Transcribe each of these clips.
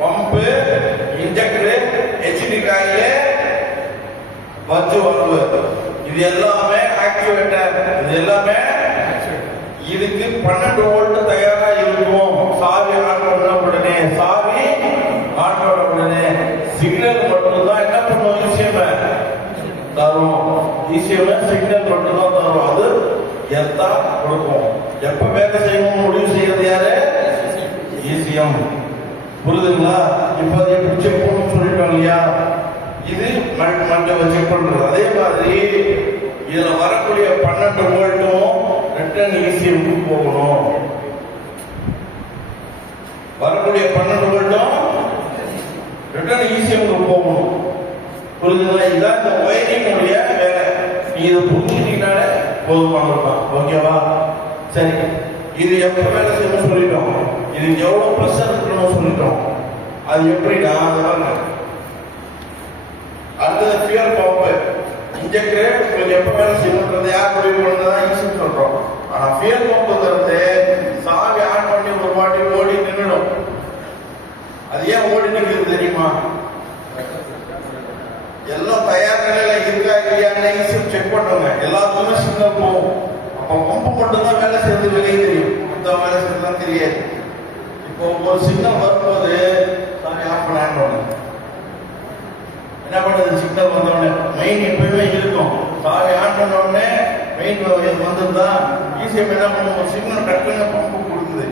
Pump injector HT coil பஞ்சு valve இது எல்லாமே ஆக்டிவேட்டர் இது எல்லாமே இதுக்கு பன்னெண்டு வோல்ட் தயாரா இருக்கும். சாவி ஆன் பண்ண உடனே சாவி ஆன் பண்ண உடனே சிக்னல் மட்டும் தான் என்ன பண்ணுவோம் ஈசிஎம் தரும். ஈசிஎம் சிக்னல் மட்டும் தான் தரும். அது எத்தா கொடுக்கும். எப்ப வேலை செய்யணும் முடிவு செய்யறது யாரு ஈசிஎம் புரியுதுங்களா இப்ப அதை எப்படி செக் பண்ணணும்னு சொல்லிட்டோம் இல்லையா மண்டபம் செக் பண்றது அதே மாதிரி இதுல வரக்கூடிய பன்னெண்டு வோல்ட்டும் ரிட்டர்ன் ஈசிஎம்க்கு போகணும். வரக்கூடிய பன்னெண்டு வோல்ட்டும் ரிட்டர்ன் ஈசிஎம்க்கு போகணும். புரிஞ்சுங்களா இதுதான் இந்த ஒயரிங் உடைய வேலை. நீ இதை புரிஞ்சுக்கிட்டீங்கனாலே போதுமானதுதான் ஓகேவா சரி. இது எப்ப வேலை செய்யணும்னு சொல்லிட்டோம். இதுக்கு எவ்வளவு ப்ரெஷர் இருக்கணும்னு சொல்லிட்டோம். அது எப்படின்னா அது அடுத்தது ஃபியூல் பம்ப் இன்ஜெக்டர் உங்களுக்கு எப்ப வேலை செய்யணுன்றது யார் முடிவு பண்ணதா ஈஸின்னு சொல்றோம். ஆனா ஃபியூல் பம்ப்ங்கிறது சாவி ஆன் பண்ணி ஒரு வாட்டி ஓடி நின்றுடும் அது ஏன் ஓடி நிற்கிறது தெரியுமா? எல்லாம் தயார் நிலையில இருக்கா இல்லையான்னு ஈஸியாக செக் பண்ணுவாங்க எல்லாத்துக்குமே சிக்னல் போகும் அப்போ பம்பு மட்டும் தான் வேலை செய்யறது வெளியே தெரியும். மொத்த வேலை செய்யறதுலாம் தெரியாது. இப்போ ஒரு சிக்னல் வரும்போது சாவி ஆஃப் பண்ண என்ன பண்ணுறது சிக்னல் வந்தோடனே மெயின் எப்பயுமே இருக்கும். சாவி ஆன் பண்ண உடனே மெயின் வந்திருந்தா ஈஸியாக என்ன பண்ணுவோம் சிக்னல் டக்குன்னு பம்பு கொடுக்குது.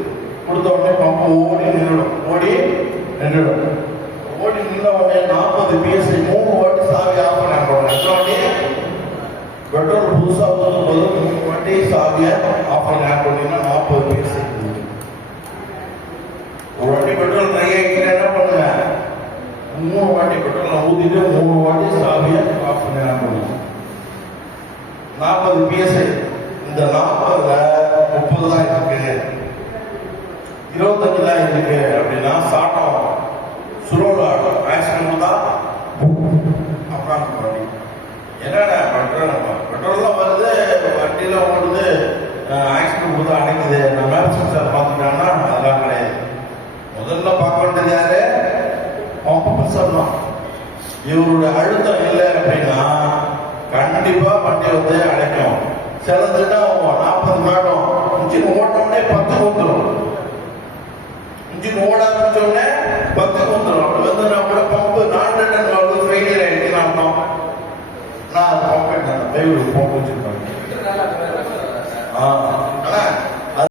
கொடுத்த உடனே பம்பு ஓடி நின்றுடும். ஓடி நின்றுடும். ஓடி நின்ற உடனே நாற்பது பிஎஸ்ஐ மூணு வாட்டி சாவி ஆஃப் பண்ணி பெட்ரோல் புதுசாக போதும் போது மூணு வாட்டி சாவியை ஆஃப் பண்ண பண்ணீங்கன்னா நாற்பது பிஎஸ்ஐ ஒரு வாட்டி பெட்ரோல் நிறைய ஆகிக்கிறேன் என்ன பண்ணுங்க மூணு வாட்டி பெட்ரோல் ஊத்திட்டு மூணு வாட்டி சாவியை ஆஃப் பண்ணி பண்ணுங்க நாற்பது பிஎஸ்ஐ இந்த நாற்பதுல முப்பது தான் இருக்கு. இருபத்தஞ்சு தான் இருக்கு அப்படின்னா சாட்டம் சுரோல் ஆடும் மேக்ஸிமம் தான் அப்புறம் வண்டி. என்னடா பெட்ரோல் பெட்ரோல்லாம் வருது வண்டியில் ஓடுது. ஆக்சிடென்ட் கொடுத்து அடைக்குது நம்ம மேல சென்சார் பார்த்துட்டாங்கன்னா அதெல்லாம் கிடையாது. முதல்ல பார்க்க வேண்டியது யாரு? பம்பு பிரஷர் தான். இவருடைய அழுத்தம் இல்லை. கண்டிப்பா வண்டி வந்து அடைக்கும் சிலதுன்னா நாற்பது மாடம் இன்ஜின் ஓட்டோடனே பத்து வந்துடும் இன்ஜின் ஓட ஆரம்பிச்சோடனே பத்து வந்துடும் அப்படி வந்து நான் கூட பம்பு நான் ரிட்டன் வந்து ஃபெயிலியர் ஆயிடுச்சு அர்த்தம் நான் அது பம்ப் என்ன பைபிள் பம்ப் வச்சிருக்கேன் ஆ.